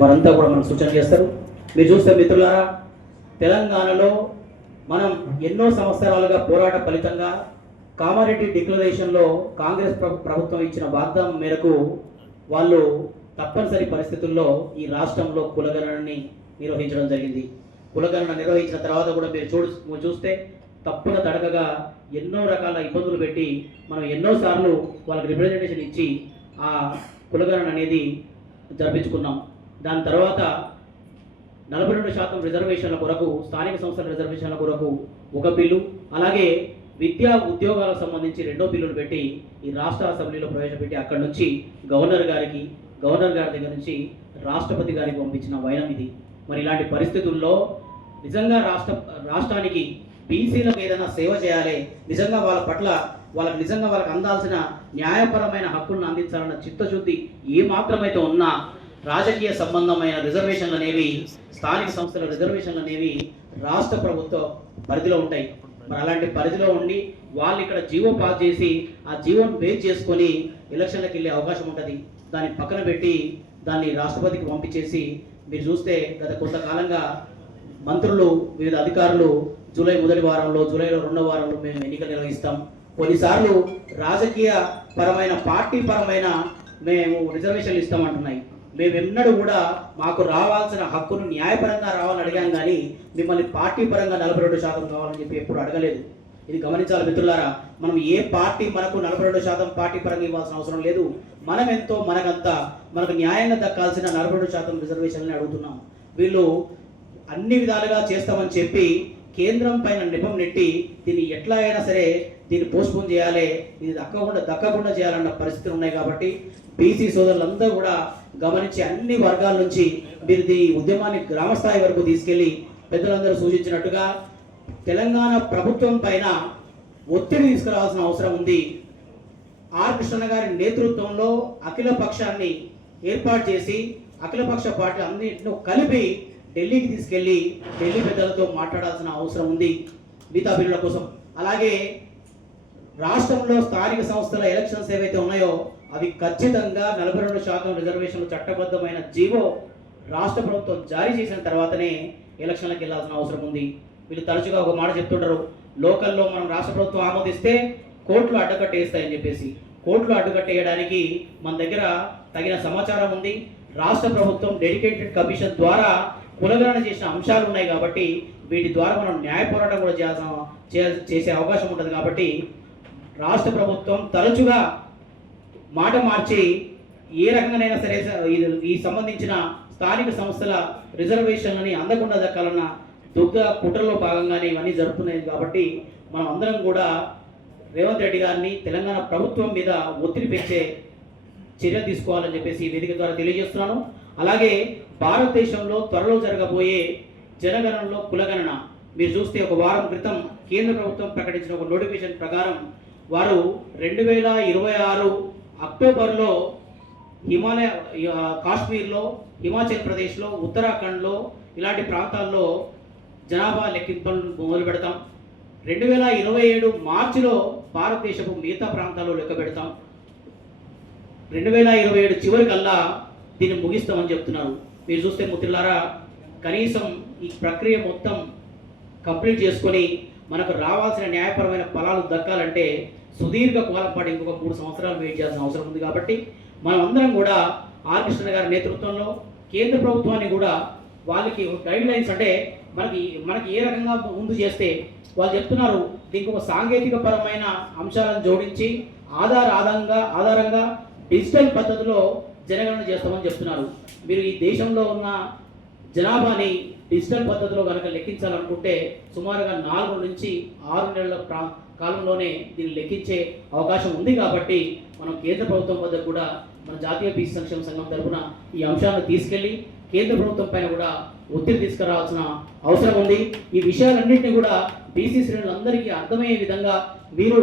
వారంతా కూడా మనం సూచన చేస్తారు మీరు చూస్తే మిత్రులారా తెలంగాణలో మనం ఎన్నో సంవత్సరాలుగా పోరాట ఫలితంగా కామారెడ్డి డిక్లరేషన్లో కాంగ్రెస్ ప్రభుత్వం ఇచ్చిన వాగ్దానం మేరకు వాళ్ళు తప్పనిసరి పరిస్థితుల్లో ఈ రాష్ట్రంలో కులగణనని నిర్వహించడం జరిగింది కులగణన నిర్వహించిన తర్వాత కూడా మీరు చూ చూస్తే తప్పున తడకగా ఎన్నో రకాల ఇబ్బందులు పెట్టి మనం ఎన్నోసార్లు వాళ్ళకి రిప్రజెంటేషన్ ఇచ్చి ఆ కులగణన అనేది జరిపించుకున్నాం దాని తర్వాత నలభై రెండు శాతం రిజర్వేషన్ల కొరకు స్థానిక సంస్థల రిజర్వేషన్ల కొరకు ఒక బిల్లు అలాగే విద్యా ఉద్యోగాలకు సంబంధించి రెండో బిల్లులు పెట్టి ఈ రాష్ట్ర అసెంబ్లీలో ప్రవేశపెట్టి అక్కడి నుంచి గవర్నర్ గారికి గవర్నర్ గారి దగ్గర నుంచి రాష్ట్రపతి గారికి పంపించిన వైనం ఇది మరి ఇలాంటి పరిస్థితుల్లో నిజంగా రాష్ట్ర రాష్ట్రానికి బీసీలకు ఏదైనా సేవ చేయాలి నిజంగా వాళ్ళ పట్ల వాళ్ళకి నిజంగా వాళ్ళకి అందాల్సిన న్యాయపరమైన హక్కులను అందించాలన్న చిత్తశుద్ధి ఏ మాత్రమైతే ఉన్నా రాజకీయ సంబంధమైన రిజర్వేషన్లు అనేవి స్థానిక సంస్థల రిజర్వేషన్లు అనేవి రాష్ట్ర ప్రభుత్వ పరిధిలో ఉంటాయి మరి అలాంటి పరిధిలో ఉండి వాళ్ళు ఇక్కడ జీవో పాస్ చేసి ఆ జీవోను బేస్ చేసుకొని ఎలక్షన్లకు వెళ్ళే అవకాశం ఉంటుంది దాన్ని పక్కన పెట్టి దాన్ని రాష్ట్రపతికి పంపించేసి మీరు చూస్తే గత కొంతకాలంగా మంత్రులు వివిధ అధికారులు జూలై మొదటి వారంలో జూలైలో రెండో వారంలో మేము ఎన్నికలు నిర్వహిస్తాం కొన్నిసార్లు రాజకీయ పరమైన పార్టీ పరమైన మేము రిజర్వేషన్లు ఇస్తామంటున్నాయి మేమెన్నడూ కూడా మాకు రావాల్సిన హక్కును న్యాయపరంగా రావాలని అడిగాం కానీ మిమ్మల్ని పార్టీ పరంగా నలభై రెండు శాతం కావాలని చెప్పి ఎప్పుడు అడగలేదు ఇది గమనించాలి మిత్రులారా మనం ఏ పార్టీ మనకు నలభై రెండు శాతం పార్టీ పరంగా ఇవ్వాల్సిన అవసరం లేదు మనం ఎంతో మనకంతా మనకు న్యాయంగా దక్కాల్సిన నలభై రెండు శాతం రిజర్వేషన్లని అడుగుతున్నాం వీళ్ళు అన్ని విధాలుగా చేస్తామని చెప్పి కేంద్రం పైన నిపం నెట్టి దీన్ని ఎట్లా అయినా సరే దీన్ని పోస్ట్పోన్ చేయాలి ఇది దక్కకుండా దక్కకుండా చేయాలన్న పరిస్థితులు ఉన్నాయి కాబట్టి బీసీ సోదరులందరూ కూడా గమనించి అన్ని వర్గాల నుంచి మీరు దీని ఉద్యమాన్ని గ్రామస్థాయి వరకు తీసుకెళ్లి పెద్దలందరూ సూచించినట్టుగా తెలంగాణ ప్రభుత్వం పైన ఒత్తిడి తీసుకురావాల్సిన అవసరం ఉంది ఆర్ కృష్ణ గారి నేతృత్వంలో అఖిల పక్షాన్ని ఏర్పాటు చేసి అఖిలపక్ష పార్టీ అన్నింటినీ కలిపి ఢిల్లీకి తీసుకెళ్లి ఢిల్లీ పెద్దలతో మాట్లాడాల్సిన అవసరం ఉంది మిగతా బిల్లుల కోసం అలాగే రాష్ట్రంలో స్థానిక సంస్థల ఎలక్షన్స్ ఏవైతే ఉన్నాయో అవి ఖచ్చితంగా నలభై రెండు శాతం రిజర్వేషన్లు చట్టబద్ధమైన జీవో రాష్ట్ర ప్రభుత్వం జారీ చేసిన తర్వాతనే ఎలక్షన్లకు వెళ్ళాల్సిన అవసరం ఉంది వీళ్ళు తరచుగా ఒక మాట చెప్తుంటారు లోకల్లో మనం రాష్ట్ర ప్రభుత్వం ఆమోదిస్తే కోర్టులు అడ్డకట్టేస్తాయని చెప్పేసి కోర్టులు అడ్డుకట్టేయడానికి మన దగ్గర తగిన సమాచారం ఉంది రాష్ట్ర ప్రభుత్వం డెడికేటెడ్ కమిషన్ ద్వారా కులగణన చేసిన అంశాలు ఉన్నాయి కాబట్టి వీటి ద్వారా మనం న్యాయ పోరాటం కూడా చేయాల్సిన చేసే అవకాశం ఉంటుంది కాబట్టి రాష్ట్ర ప్రభుత్వం తరచుగా మాట మార్చి ఏ రకంగానైనా సరే ఈ సంబంధించిన స్థానిక సంస్థల రిజర్వేషన్లని అందకుండా దక్కాలన్న దుగ్గ కుట్రలో భాగంగానే ఇవన్నీ జరుగుతున్నాయి కాబట్టి మనం అందరం కూడా రేవంత్ రెడ్డి గారిని తెలంగాణ ప్రభుత్వం మీద ఒత్తిడి పెంచే చర్యలు తీసుకోవాలని చెప్పేసి ఈ వేదిక ద్వారా తెలియజేస్తున్నాను అలాగే భారతదేశంలో త్వరలో జరగబోయే జనగణనలో కులగణన మీరు చూస్తే ఒక వారం క్రితం కేంద్ర ప్రభుత్వం ప్రకటించిన ఒక నోటిఫికేషన్ ప్రకారం వారు రెండు వేల ఇరవై ఆరు అక్టోబర్లో హిమాలయ కాశ్మీర్లో హిమాచల్ ప్రదేశ్లో ఉత్తరాఖండ్లో ఇలాంటి ప్రాంతాల్లో జనాభా లెక్కింపులను మొదలు పెడతాం రెండు వేల ఇరవై ఏడు మార్చిలో భారతదేశపు మిగతా ప్రాంతాల్లో లెక్క పెడతాం రెండు వేల ఇరవై ఏడు చివరికల్లా దీన్ని ముగిస్తామని చెప్తున్నారు మీరు చూస్తే ముత్రులారా కనీసం ఈ ప్రక్రియ మొత్తం కంప్లీట్ చేసుకొని మనకు రావాల్సిన న్యాయపరమైన ఫలాలు దక్కాలంటే సుదీర్ఘ కోలం పాటు ఇంకొక మూడు సంవత్సరాలు వెయిట్ చేయాల్సిన అవసరం ఉంది కాబట్టి మనం అందరం కూడా ఆర్ కృష్ణ గారి నేతృత్వంలో కేంద్ర ప్రభుత్వాన్ని కూడా వాళ్ళకి గైడ్ లైన్స్ అంటే మనకి మనకి ఏ రకంగా ముందు చేస్తే వాళ్ళు చెప్తున్నారు దీనికి ఒక సాంకేతిక పరమైన అంశాలను జోడించి ఆధార ఆధారంగా ఆధారంగా డిజిటల్ పద్ధతిలో జనగణన చేస్తామని చెప్తున్నారు మీరు ఈ దేశంలో ఉన్న జనాభాని డిజిటల్ పద్ధతిలో కనుక లెక్కించాలనుకుంటే సుమారుగా నాలుగు నుంచి ఆరు నెలల ప్రా కాలంలోనే దీన్ని లెక్కించే అవకాశం ఉంది కాబట్టి మనం కేంద్ర ప్రభుత్వం వద్ద కూడా మన జాతీయ పీసీ సంక్షేమ సంఘం తరఫున ఈ అంశాలను తీసుకెళ్లి కేంద్ర ప్రభుత్వం పైన కూడా ఒత్తిడి తీసుకురావాల్సిన అవసరం ఉంది ఈ విషయాలన్నింటినీ కూడా బీసీ శ్రేణులందరికీ అర్థమయ్యే విధంగా వీరు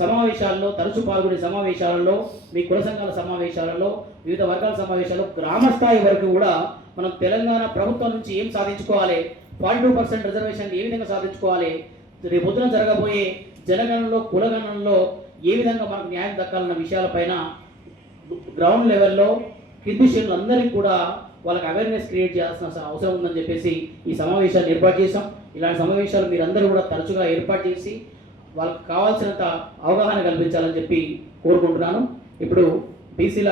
సమావేశాల్లో తరచు పాల్గొనే సమావేశాలలో మీ కుల సంఘాల సమావేశాలలో వివిధ వర్గాల సమావేశాల్లో గ్రామ స్థాయి వరకు కూడా మనం తెలంగాణ ప్రభుత్వం నుంచి ఏం సాధించుకోవాలి ఫార్టీ టూ పర్సెంట్ రిజర్వేషన్ ఏ విధంగా సాధించుకోవాలి రేపొద్దున జరగబోయే జనగణంలో కులగణంలో ఏ విధంగా మనకు న్యాయం దక్కాలన్న విషయాలపైన గ్రౌండ్ లెవెల్లో క్రిటిషియన్లు అందరికీ కూడా వాళ్ళకి అవేర్నెస్ క్రియేట్ చేయాల్సిన అవసరం ఉందని చెప్పేసి ఈ సమావేశాన్ని ఏర్పాటు చేశాం ఇలాంటి సమావేశాలు మీరందరూ కూడా తరచుగా ఏర్పాటు చేసి వాళ్ళకి కావాల్సినంత అవగాహన కల్పించాలని చెప్పి కోరుకుంటున్నాను ఇప్పుడు బీసీల